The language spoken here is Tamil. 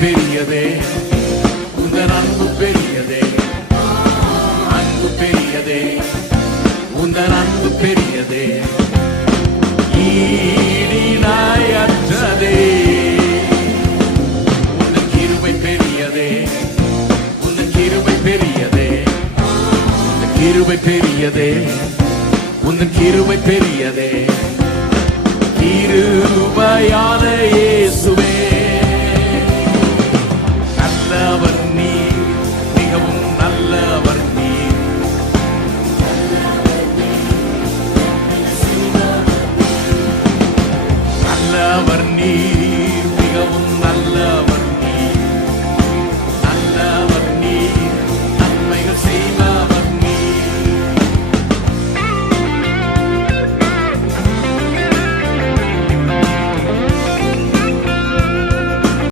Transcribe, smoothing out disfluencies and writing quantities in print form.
பெரியதே, உந்தன் அன்பு பெரியதே, அன்பு பெரியதே, உந்தன் அன்பு பெரியதே, ஈடிணையற்றதே. உந்தன் கிருபை பெரியதே, உந்தன் கிருபை பெரியதே, உந்தன் கிருபை பெரியதே, உந்தன் கிருபை பெரியதே, கிருபையான